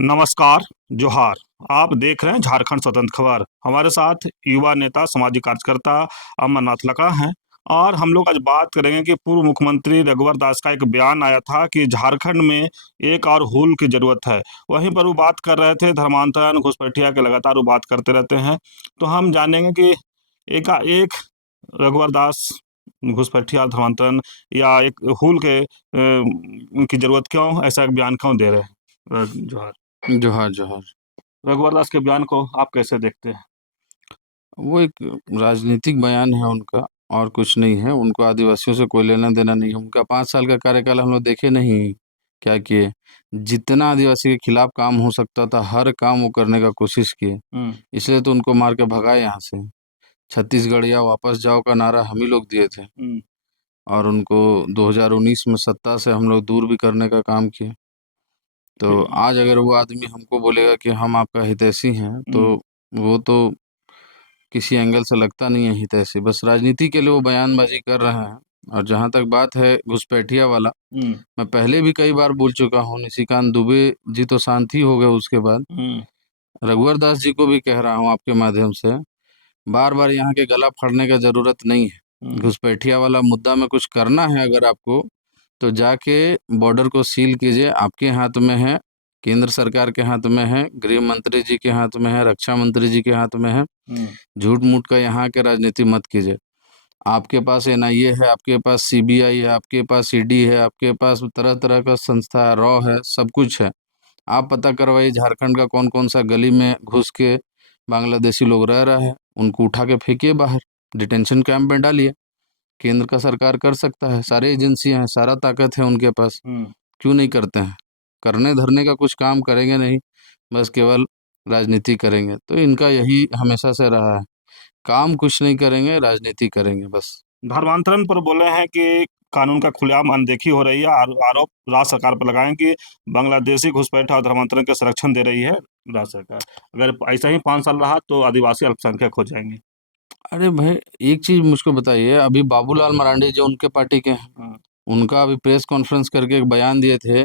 नमस्कार, जोहार। आप देख रहे हैं झारखंड स्वतंत्र खबर। हमारे साथ युवा नेता, सामाजिक कार्यकर्ता अमरनाथ लखा हैं और हम लोग आज बात करेंगे कि पूर्व मुख्यमंत्री रघुवर दास का एक बयान आया था कि झारखंड में एक और हुल की ज़रूरत है। वहीं पर वो बात कर रहे थे धर्मांतरण, घुसपैठिया के लगातार वो बात करते रहते हैं। तो हम जानेंगे कि एकाएक रघुवर दास घुसपैठिया, धर्मांतरण या एक हुल के की ज़रूरत क्यों, ऐसा एक बयान क्यों दे रहे हैं? जोहार। जोहार जोहार। रघुवर दास के बयान को आप कैसे देखते हैं? वो एक राजनीतिक बयान है उनका और कुछ नहीं है। उनको आदिवासियों से कोई लेना देना नहीं है। उनका 5 साल का कार्यकाल हम लोग देखे नहीं क्या किए। जितना आदिवासी के खिलाफ काम हो सकता था हर काम वो करने का कोशिश किए। हुँ, इसलिए तो उनको मार के भगाए यहाँ से। छत्तीसगढ़ या वापस जाओ का नारा हम ही लोग दिए थे हुँ, और उनको 2019 में सत्ता से हम लोग दूर भी करने का काम किए। तो ठीक। आज अगर वो आदमी हमको बोलेगा कि हम आपका हितैषी हैं तो हुँ, वो तो किसी एंगल से लगता नहीं है हितैषी, बस राजनीति के लिए वो बयानबाजी कर रहे हैं। और जहाँ तक बात है घुसपैठिया वाला, हुँ, मैं पहले भी कई बार बोल चुका हूँ। निशिकांत दुबे जी तो शांत ही हो गए उसके बाद। हुँ, रघुवर दास जी को भी कह रहा हूँ आपके माध्यम से, बार बार यहाँ के गला फाड़ने का जरूरत नहीं है। हुँ, घुसपैठिया वाला मुद्दा में कुछ करना है अगर आपको, तो जाके बॉर्डर को सील कीजिए। आपके हाथ में है, केंद्र सरकार के हाथ में है, गृह मंत्री जी के हाथ में है, रक्षा मंत्री जी के हाथ में है। हुँ, झूठ मूठ का यहाँ के राजनीति मत कीजिए। आपके पास एनआईए है, आपके पास सीबीआई है, आपके पास ईडी है, आपके पास तरह तरह का संस्था है, रॉ है, सब कुछ है। आप पता करवाइए झारखंड का कौन कौन सा गली में घुस के बांग्लादेशी लोग रह रहे हैं, उनको उठा के फेंकिए बाहर, डिटेंशन कैंप में डालिए। केंद्र का सरकार कर सकता है, सारे एजेंसियां हैं, सारा ताकत है उनके पास। हुँ। क्यों नहीं करते हैं? करने धरने का कुछ काम करेंगे नहीं, बस केवल राजनीति करेंगे। तो इनका यही हमेशा से रहा है, काम कुछ नहीं करेंगे, राजनीति करेंगे बस। धर्मांतरण पर बोले हैं कि कानून का खुलेआम अनदेखी हो रही है। आरोप राज्य सरकार पर लगाएँ कि बांग्लादेशी घुसपैठ और धर्मांतरण के संरक्षण दे रही है राज्य सरकार। अगर ऐसा ही 5 साल रहा तो आदिवासी अल्पसंख्यक हो जाएँगे। अरे भाई, एक चीज मुझको बताइए, अभी बाबूलाल मरांडी जो उनके पार्टी के हैं, हुँ, उनका अभी प्रेस कॉन्फ्रेंस करके एक बयान दिए थे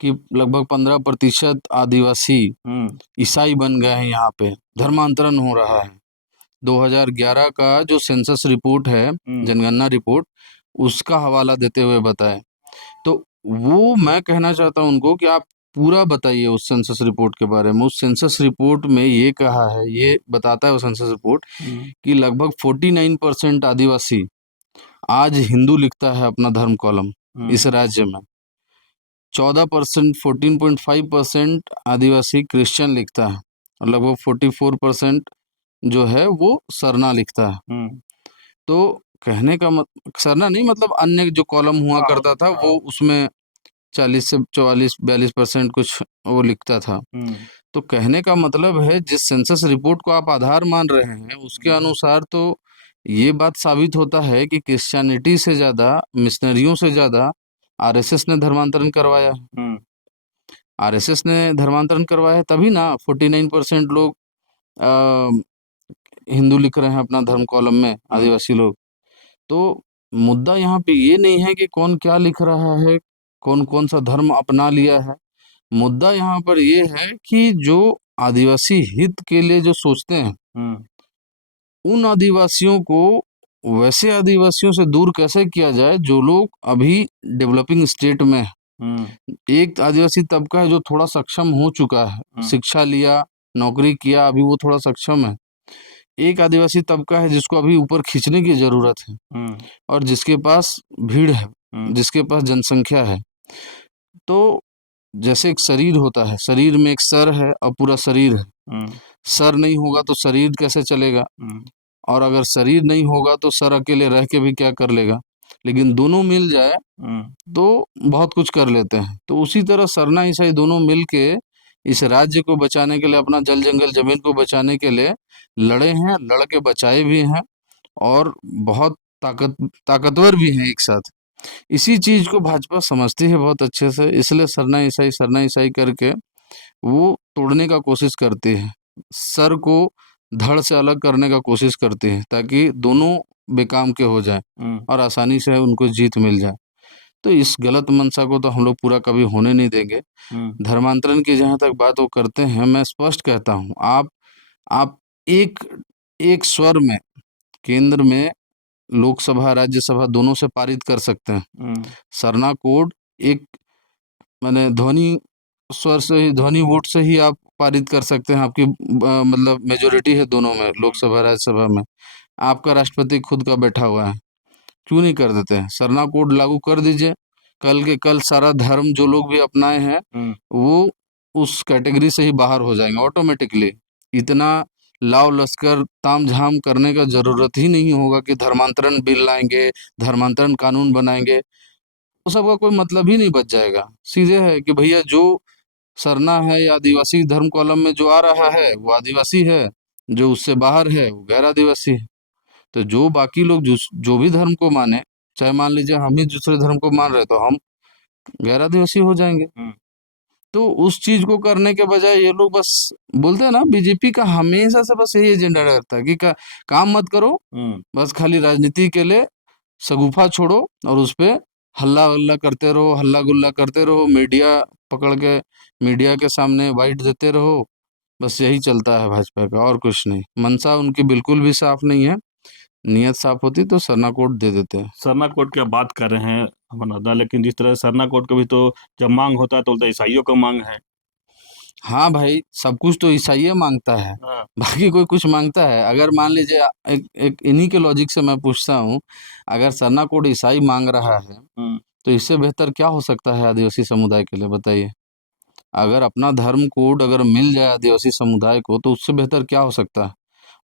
कि लगभग 15% आदिवासी हुँ, ईसाई बन गए हैं, यहाँ पे धर्मांतरण हो रहा है। 2011 का जो सेंसस रिपोर्ट है, हुँ, जनगणना रिपोर्ट, उसका हवाला देते हुए बताएं। तो वो मैं कहना चाहता हूं उनको कि आप पूरा बताइए उस सेंसस रिपोर्ट के बारे में। उस सेंसस रिपोर्ट में ये कहा है, ये बताता है वो सेंसस रिपोर्ट हुँ, कि लगभग 49% आदिवासी आज हिंदू लिखता है अपना धर्म कॉलम हुँ, इस राज्य में। 14%, 14.5% आदिवासी क्रिश्चियन लिखता है और लगभग 44% जो है वो सरना लिखता है। हुँ। तो कहने का मत सरना नहीं, मतलब अन्य जो कॉलम हुआ हाँ, करता था वो हाँ। उसमें 40 से 44-42% कुछ वो लिखता था। हुँ, तो कहने का मतलब है, जिस सेंसस रिपोर्ट को आप आधार मान रहे हैं उसके हुँ, अनुसार तो ये बात साबित होता है कि क्रिश्चियनिटी से ज्यादा, मिशनरियों से ज्यादा आरएसएस ने धर्मांतरण करवाया है। हुँ, आरएसएस ने धर्मांतरण करवाया है, तभी ना 49% लोग अ, हिंदू लिख रहे हैं अपना धर्म कॉलम में, हुँ, आदिवासी लोग। तो मुद्दा यहाँ पे ये नहीं है कि कौन क्या लिख रहा है, कौन कौन सा धर्म अपना लिया है। मुद्दा यहाँ पर ये है कि जो आदिवासी हित के लिए जो सोचते हैं, हुँ, उन आदिवासियों को वैसे आदिवासियों से दूर कैसे किया जाए जो लोग अभी डेवलपिंग स्टेट में हैं। हुँ, एक आदिवासी तबका है जो थोड़ा सक्षम हो चुका है, हुँ, शिक्षा लिया, नौकरी किया, अभी वो थोड़ा सक्षम है। एक आदिवासी तबका है जिसको अभी ऊपर खींचने की जरूरत है हुँ, और जिसके पास भीड़ है, हुँ, जिसके पास जनसंख्या है। तो जैसे एक शरीर होता है, शरीर में एक सर है और पूरा शरीर है। हुँ, सर नहीं होगा तो शरीर कैसे चलेगा? हुँ, और अगर शरीर नहीं होगा तो सर अकेले रह के भी क्या कर लेगा? लेकिन दोनों मिल जाए हुँ, तो बहुत कुछ कर लेते हैं। तो उसी तरह सरना ईसाई दोनों मिल के इस राज्य को बचाने के लिए, अपना जल जंगल जमीन को बचाने के लिए लड़े हैं, लड़ के बचाए भी हैं और बहुत ताकतवर भी हैं एक साथ। इसी चीज को भाजपा समझती है बहुत अच्छे से, इसलिए सरना ईसाई करके वो तोड़ने का कोशिश करती है। सर को धड़ से अलग करने का कोशिश करती है ताकि दोनों बेकाम के हो जाएं हुँ। और आसानी से उनको जीत मिल जाए। तो इस गलत मंशा को तो हम लोग पूरा कभी होने नहीं देंगे। धर्मांतरण की जहाँ तक बात वो करते हैं, मैं स्पष्ट कहता हूँ, आप एक एक स्वर में केंद्र में लोकसभा राज्यसभा दोनों से पारित कर सकते हैं। सरना कोड एक माने ध्वनि स्वर से ही, ध्वनि वोट से ही आप पारित कर सकते हैं। आपकी मतलब मेजोरिटी है दोनों में, लोकसभा राज्यसभा में। आपका राष्ट्रपति खुद का बैठा हुआ है, क्यों नहीं कर देते हैं? सरना कोड लागू कर दीजिए, कल के कल सारा धर्म जो लोग भी अपनाए हैं वो उस कैटेगरी से ही बाहर हो जाएंगे ऑटोमेटिकली। इतना लाव लश्कर तामझाम करने का जरूरत ही नहीं होगा कि धर्मांतरण बिल लाएंगे, धर्मांतरण कानून बनाएंगे, वो सबका कोई मतलब ही नहीं बच जाएगा। सीधे है कि भैया जो सरना है या आदिवासी धर्म कॉलम में जो आ रहा है वो आदिवासी है, जो उससे बाहर है वो गैर आदिवासी है। तो जो बाकी लोग जो भी धर्म को माने, चाहे मान लीजिए हम ही दूसरे धर्म को मान रहे तो हम गैर आदिवासी हो जाएंगे। तो उस चीज को करने के बजाय ये लोग बस बोलते हैं ना, बीजेपी का हमेशा से बस यही एजेंडा रहता है कि काम मत करो, बस खाली राजनीति के लिए शगुफा छोड़ो और उस पे हल्ला वल्ला करते रहो, हल्ला गुल्ला करते रहो, मीडिया पकड़ के मीडिया के सामने वाइट देते रहो। बस यही चलता है भाजपा का, और कुछ नहीं। मंशा उनकी बिल्कुल भी साफ नहीं है। नियत साफ होती तो सरना कोड दे देते हैं। सरना कोड की आप बात कर रहे हैं अमरनाथ, लेकिन जिस तरह सरना कोड का भी तो जब मांग होता है तो बोलते हैं ईसाइयों का मांग है। हाँ भाई, सब कुछ तो ईसाई मांगता है, बाकी कोई कुछ मांगता है? अगर मान लीजिए एक इन्हीं के लॉजिक से मैं पूछता हूँ, अगर सरना कोड ईसाई मांग रहा है तो इससे बेहतर क्या हो सकता है आदिवासी समुदाय के लिए, बताइए? अगर अपना धर्म कोड अगर मिल जाए आदिवासी समुदाय को तो उससे बेहतर क्या हो सकता है?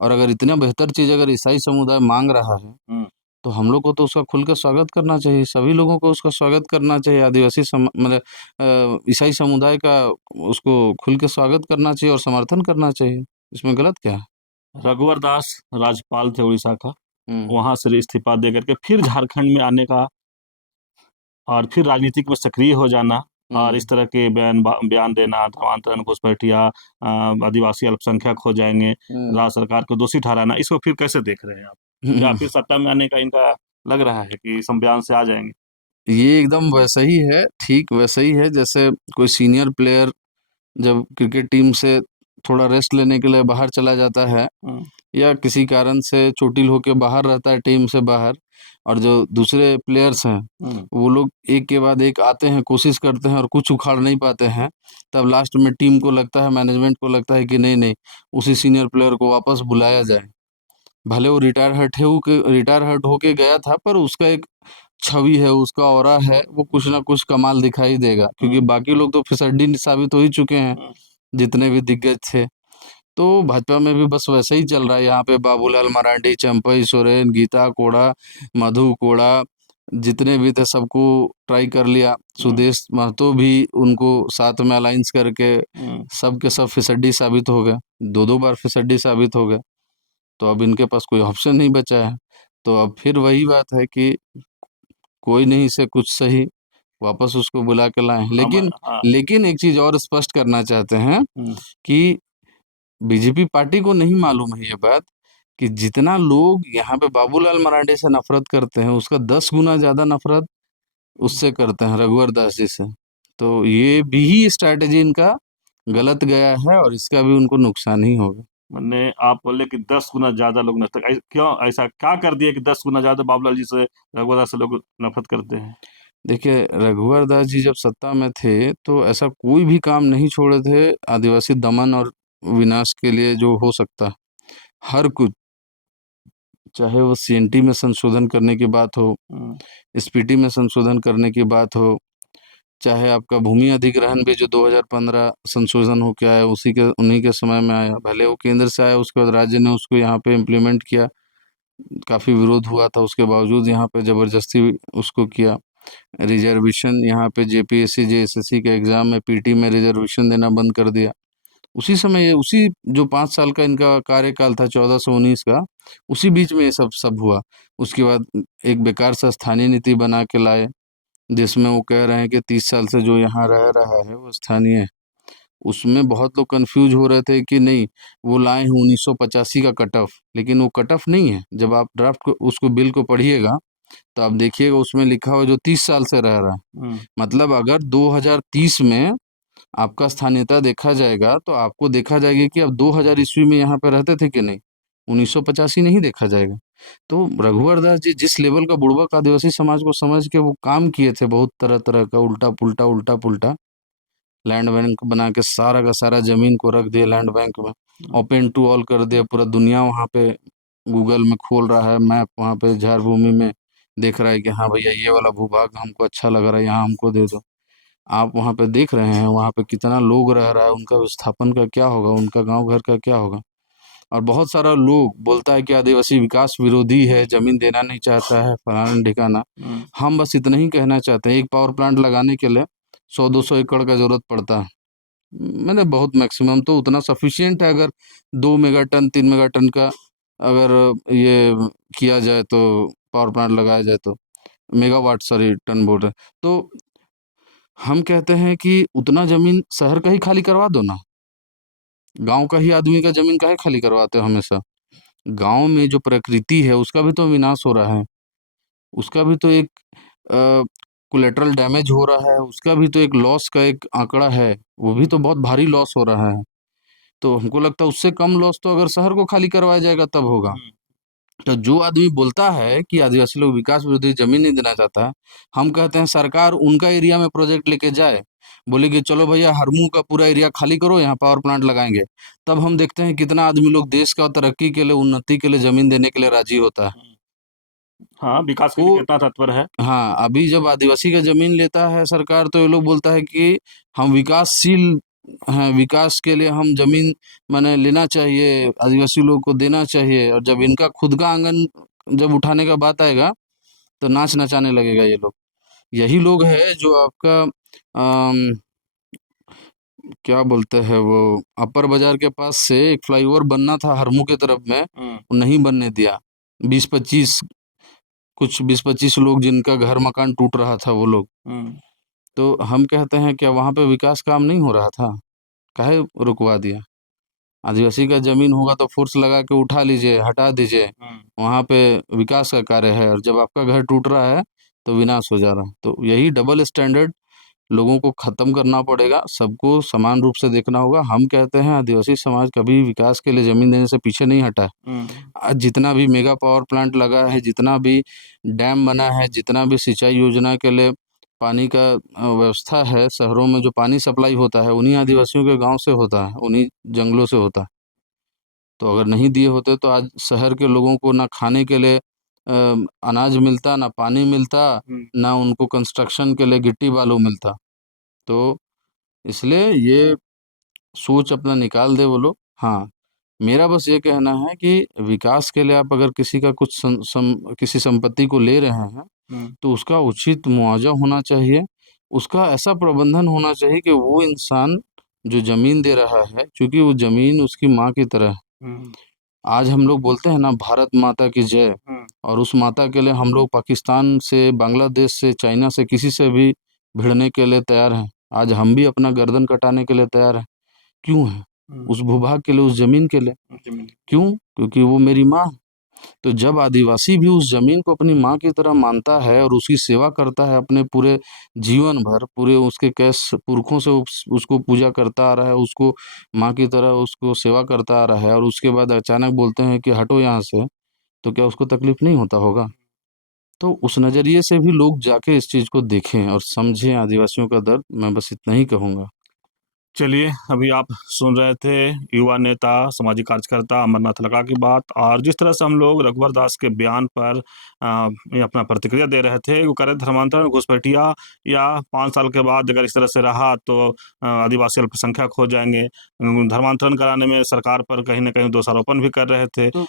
और अगर इतना बेहतर चीज अगर ईसाई समुदाय मांग रहा है तो हम लोग को तो उसका खुल के स्वागत करना चाहिए। सभी लोगों को उसका स्वागत करना चाहिए। आदिवासी मतलब ईसाई समुदाय का उसको खुल के स्वागत करना चाहिए और समर्थन करना चाहिए। इसमें गलत क्या है? रघुवर दास राज्यपाल थे उड़ीसा का, हम्म वहां से इस्तीफा दे करके फिर झारखंड में आने का और फिर राजनीतिक में सक्रिय हो जाना और इस तरह के बयान देना, धर्मांतरण, घुसपैठिया, आदिवासी अल्पसंख्यक हो जाएंगे, राज्य सरकार को दोषी ठहराना, इसको फिर कैसे देख रहे हैं आप? या फिर सत्ता में आने का इनका लग रहा है कि इस बयान से आ जाएंगे? ये एकदम वैसा ही है, ठीक वैसा ही है जैसे कोई सीनियर प्लेयर जब क्रिकेट टीम से थोड़ा रेस्ट लेने के लिए बाहर चला जाता है या किसी कारण से चोटिल होके बाहर रहता है टीम से बाहर, और जो दूसरे प्लेयर्स हैं वो लोग एक के बाद एक आते हैं, कोशिश करते हैं और कुछ उखाड़ नहीं पाते हैं, तब लास्ट में टीम को लगता है, मैनेजमेंट को लगता है कि नहीं नहीं, उसी सीनियर प्लेयर को वापस बुलाया जाए। भले वो रिटायर हर्ट होके गया था, पर उसका एक छवि है, उसका ऑरा है, वो कुछ ना कुछ कमाल दिखाई देगा, क्योंकि बाकी लोग तो फिसड्डी साबित हो ही चुके हैं, जितने भी दिग्गज थे। तो भाजपा में भी बस वैसे ही चल रहा है। यहाँ पे बाबूलाल मरांडी, चंपई सोरेन, गीता कोड़ा, मधु कोड़ा, जितने भी थे सबको ट्राई कर लिया। सुदेश महतो भी उनको साथ में अलायंस करके सब के सब फिसड्डी साबित हो गए, दो दो बार फिसड्डी साबित हो गए। तो अब इनके पास कोई ऑप्शन नहीं बचा है। तो अब फिर वही बात है कि कोई नहीं से कुछ सही, वापस उसको बुला के लाए। लेकिन एक चीज और स्पष्ट करना चाहते हैं कि बीजेपी पार्टी को नहीं मालूम है ये बात कि जितना लोग यहाँ पे बाबूलाल मरांडी से नफरत करते हैं, उसका 10 गुना ज्यादा नफरत उससे करते हैं, रघुवर दास जी से। तो ये भी स्ट्रैटेजी इनका गलत गया है और इसका भी उनको नुकसान ही होगा। मैंने आप बोले कि 10 गुना ज्यादा लोग नफरत, क्यों ऐसा क्या कर दिया कि 10 गुना ज्यादा बाबूलाल जी से, रघुवर से लोग नफरत करते हैं? देखिए, रघुवर दास जी जब सत्ता में थे तो ऐसा कोई भी काम नहीं छोड़े थे आदिवासी दमन और विनाश के लिए जो हो सकता, हर कुछ, चाहे वो सीएनटी में संशोधन करने की बात हो, एसपीटी में संशोधन करने की बात हो, चाहे आपका भूमि अधिग्रहण भी जो 2015 संशोधन हो के आया, उन्हीं के समय में आया। भले वो केंद्र से आया, उसके बाद राज्य ने उसको यहाँ पे इम्प्लीमेंट किया, काफी विरोध हुआ था, उसके बावजूद यहाँ पे जबरदस्ती उसको किया। रिजर्वेशन यहाँ पे जेपीएससी जेएसएससी के एग्जाम में पीटी में रिजर्वेशन देना बंद कर दिया। उसी समय ये उसी जो 5 साल का इनका कार्यकाल था 14 से 19 का, उसी बीच में ये सब सब हुआ। उसके बाद एक बेकार सा स्थानीय नीति बना के लाए, जिसमें वो कह रहे हैं कि 30 साल से जो यहाँ रह रहा है वो स्थानीय है। उसमें बहुत लोग कंफ्यूज हो रहे थे कि नहीं, वो लाए हैं 1985 का कट ऑफ, लेकिन वो कट ऑफ नहीं है। जब आप ड्राफ्ट को उसको बिल को पढ़िएगा तो आप देखिएगा उसमें लिखा हो जो 30 साल से रह रहा है। मतलब अगर 2030 में आपका स्थानीयता देखा जाएगा तो आपको देखा जाएगा कि अब 2000 ईस्वी में यहाँ पे रहते थे कि नहीं, 1985 नहीं देखा जाएगा। तो रघुवर दास जी जिस लेवल का बुड़बक आदिवासी समाज को समझ के वो काम किए थे, बहुत तरह तरह का उल्टा पुल्टा लैंड बैंक बना के सारा का सारा जमीन को रख दिया लैंड बैंक में, ओपन टू ऑल कर दिया, पूरा दुनिया वहाँ पे गूगल में खोल रहा है मैप, वहाँ पे झार भूमि में देख रहा है कि हाँ भैया ये वाला भूभाग हमको अच्छा लग रहा है, यहाँ हमको दे दो। आप वहाँ पे देख रहे हैं वहाँ पे कितना लोग रह रहा है, उनका विस्थापन का क्या होगा, उनका गांव घर का क्या होगा। और बहुत सारा लोग बोलता है कि आदिवासी विकास विरोधी है, जमीन देना नहीं चाहता है, फलाना ठिकाना। हम बस इतना ही कहना चाहते हैं, एक पावर प्लांट लगाने के लिए 100-200 एकड़ का जरूरत पड़ता है। मैंने बहुत मैक्सिमम तो उतना सफिशियंट है, अगर 2 मेगाटन 3 मेगाटन का अगर ये किया जाए तो, पावर प्लांट लगाया जाए तो, मेगावाट सॉरी टन बोल रहे, तो हम कहते हैं कि उतना जमीन शहर का ही खाली करवा दो ना, गांव का ही आदमी का जमीन काहे खाली करवाते हो हमेशा। गांव में जो प्रकृति है उसका भी तो विनाश हो रहा है, उसका भी तो एक कोलेटरल डैमेज हो रहा है, उसका भी तो एक लॉस का एक आंकड़ा है, वो भी तो बहुत भारी लॉस हो रहा है। तो हमको लगता है उससे कम लॉस तो अगर शहर को खाली करवाया जाएगा तब होगा। तो जो आदमी बोलता है कि आदिवासी लोग विकास विरोधी जमीन नहीं देना चाहता है, हम कहते हैं सरकार उनका एरिया में प्रोजेक्ट लेके जाए, बोले कि चलो भैया हरमू का पूरा एरिया खाली करो, यहाँ पावर प्लांट लगाएंगे। तब हम देखते हैं कितना आदमी लोग देश का तरक्की के लिए, उन्नति के लिए जमीन देने के लिए राजी होता है। हाँ, विकास के लिए वो कितना तत्पर है। हाँ, अभी जब आदिवासी का जमीन लेता है सरकार तो ये लोग बोलता है कि हम विकासशील हैं, विकास के लिए हम जमीन माने लेना चाहिए, आदिवासी लोगों को देना चाहिए। और जब इनका खुद का आंगन जब उठाने का बात आएगा तो नाच नचाने लगेगा ये लोग। यही लोग है जो आपका क्या बोलते हैं वो, अपर बाजार के पास से एक फ्लाईओवर बनना था हरमू के तरफ में, वो नहीं बनने दिया। 20-25 कुछ 20-25 लोग जिनका घर मकान टूट रहा था वो लोग। तो हम कहते हैं क्या वहाँ पे विकास काम नहीं हो रहा था, काहे रुकवा दिया। आदिवासी का जमीन होगा तो फोर्स लगा के उठा लीजिए, हटा दीजिए, वहाँ पे विकास का कार्य है। और जब आपका घर टूट रहा है तो विनाश हो जा रहा है। तो यही डबल स्टैंडर्ड लोगों को खत्म करना पड़ेगा, सबको समान रूप से देखना होगा। हम कहते हैं आदिवासी समाज कभी विकास के लिए जमीन देने से पीछे नहीं हटा है। आज जितना भी मेगा पावर प्लांट लगा है, जितना भी डैम बना है, जितना भी सिंचाई योजना के लिए पानी का व्यवस्था है, शहरों में जो पानी सप्लाई होता है उन्हीं आदिवासियों के गांव से होता है, उन्हीं जंगलों से होता है। तो अगर नहीं दिए होते तो आज शहर के लोगों को ना खाने के लिए अनाज मिलता, ना पानी मिलता, ना उनको कंस्ट्रक्शन के लिए गिट्टी बालू मिलता। तो इसलिए ये सोच अपना निकाल दे वो लोग। हाँ, मेरा बस ये कहना है कि विकास के लिए आप अगर किसी का कुछ किसी संपत्ति को ले रहे हैं तो उसका उचित मुआवजा होना चाहिए, उसका ऐसा प्रबंधन होना चाहिए कि वो इंसान जो जमीन दे रहा है, क्योंकि वो जमीन उसकी माँ की तरह है। आज हम लोग बोलते हैं ना भारत माता की जय, और उस माता के लिए हम लोग पाकिस्तान से, बांग्लादेश से, चाइना से, किसी से भी भिड़ने के लिए तैयार हैं। आज हम भी अपना गर्दन कटाने के लिए तैयार हैं। क्यों है? उस भूभाग के लिए, उस जमीन के लिए। क्यों? क्योंकि वो मेरी माँ है। तो जब आदिवासी भी उस जमीन को अपनी माँ की तरह मानता है और उसकी सेवा करता है अपने पूरे जीवन भर, पूरे उसके कैस पुरखों से उसको पूजा करता आ रहा है, उसको माँ की तरह उसको सेवा करता आ रहा है, और उसके बाद अचानक बोलते हैं कि हटो यहाँ से, तो क्या उसको तकलीफ नहीं होता होगा? तो उस नज़रिए से भी लोग जाके इस चीज़ को देखें और समझें आदिवासियों का दर्द। मैं बस इतना ही कहूँगा। चलिए, अभी आप सुन रहे थे युवा नेता, सामाजिक कार्यकर्ता अमरनाथ लका की बात, और जिस तरह से हम लोग रघुवर दास के बयान पर ये अपना प्रतिक्रिया दे रहे थे। वो कह रहे धर्मांतरण घुसपैठिया या 5 साल के बाद अगर इस तरह से रहा तो आदिवासी अल्पसंख्यक हो जाएंगे। धर्मांतरण कराने में सरकार पर कहीं ना कहीं दोषारोपण भी कर रहे थे। तो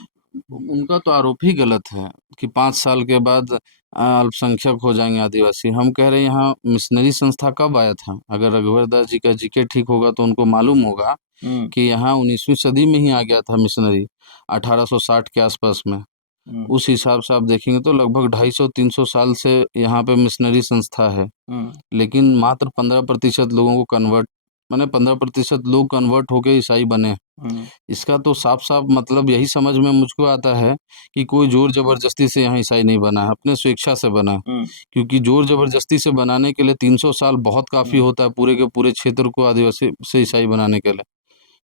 उनका तो आरोप ही गलत है कि 5 साल के बाद अल्पसंख्यक हो जाएंगे आदिवासी। हम कह रहे हैं यहाँ मिशनरी संस्था कब आया था? अगर रघुवर दास जी का जीके ठीक होगा तो उनको मालूम होगा कि यहाँ 19वीं सदी में ही आ गया था मिशनरी, 1860 के आसपास में। उस हिसाब से आप देखेंगे तो लगभग 250-300 साल से यहाँ पे मिशनरी संस्था है, लेकिन मात्र 15% लोगों को कन्वर्ट माने 15% लोग कन्वर्ट होके ईसाई बने। इसका तो साफ-साफ मतलब यही समझ में मुझको आता है कि कोई ज़ोर-ज़बरदस्ती से यहाँ ईसाई नहीं बना है, अपने स्वेच्छा से बना है। क्योंकि ज़ोर-ज़बरदस्ती से बनाने के लिए 300 साल बहुत काफ़ी होता है पूरे के पूरे क्षेत्र को आदिवासी से ईसाई बनाने के लिए।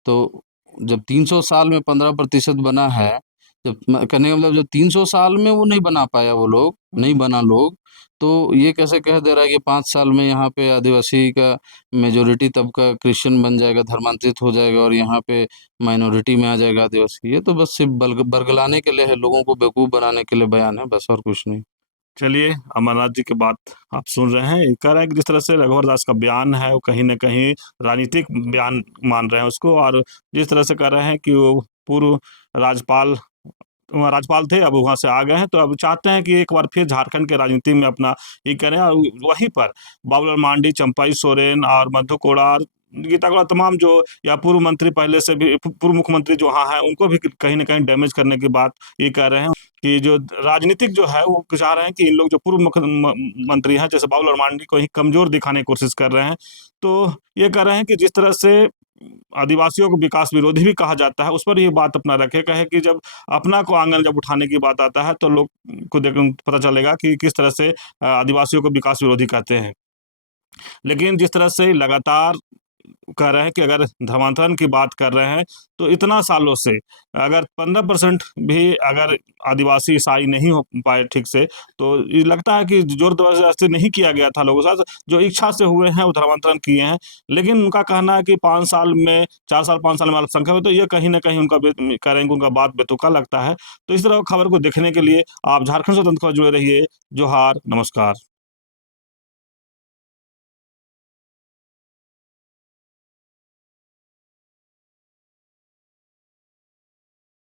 तो जब 300 साल में 15% बना है, जब म कहने का मतलब जब 300 साल में वो नहीं बना पाया वो लोग, नहीं बना लोग, तो ये कैसे कह दे रहा है कि 5 साल में यहाँ पे आदिवासी का मेजॉरिटी तबका क्रिश्चियन बन जाएगा, धर्मांतरित हो जाएगा और यहाँ पे माइनॉरिटी में आ जाएगा आदिवासी। ये तो बस सिर्फ़ बरगलाने के लिए है, लोगों को बेवकूफ़ बनाने के लिए बयान है, बस और कुछ नहीं। चलिए, अमरनाथ जी की बात आप सुन रहे हैं। ये कह रहे हैं कि जिस तरह से रघुवर दास का बयान है, वो कहीं न कहीं राजनीतिक बयान मान रहे हैं उसको, और जिस तरह से कह रहे हैं कि वो पूर्व राज्यपाल वहाँ राज्यपाल थे, अब वहाँ से आ गए हैं, तो अब चाहते हैं कि एक बार फिर झारखंड के राजनीति में अपना ये करें, और वहीं पर बाबूलाल मांडी, चंपाई सोरेन और मधु कोड़ार, गीता कोड़ार, तमाम जो या पूर्व मंत्री पहले से भी पूर्व मुख्यमंत्री जो वहाँ हैं, उनको भी कहीं न कहीं डैमेज करने की बात ये कह रहे हैं कि जो राजनीतिक जो है, वो चाह रहे हैं कि इन लोग जो पूर्व मुख्य म मंत्री हैं, जैसे बाबूलाल मांडी को ही कमज़ोर दिखाने की कोशिश कर रहे हैं। तो ये कह रहे हैं कि जिस तरह से आदिवासियों को विकास विरोधी भी कहा जाता है, उस पर ये बात अपना रखे, कहे कि जब अपना को आंगन जब उठाने की बात आता है, तो लोग को देख पता चलेगा कि किस तरह से आदिवासियों को विकास विरोधी कहते हैं। लेकिन जिस तरह से लगातार कह रहे हैं कि अगर धर्मांतरण की बात कर रहे हैं, तो इतना सालों से अगर 15% भी अगर आदिवासी ईसाई नहीं हो पाए ठीक से, तो ये लगता है कि ज़ोर-ज़बरदस्ती नहीं किया गया था लोगों के साथ, जो इच्छा से हुए हैं, वो धर्मांतरण किए हैं। लेकिन उनका कहना है कि 5 साल में 4 साल, 5 साल में अल्पसंख्यक हुए, तो ये कहीं न कहीं उनका कह रहे हैं कि उनका बात बेतुका लगता है। तो इस तरह की खबर को देखने के लिए आप झारखंड स्वतंत्र खबर जुड़े रहिए। जोहार, नमस्कार।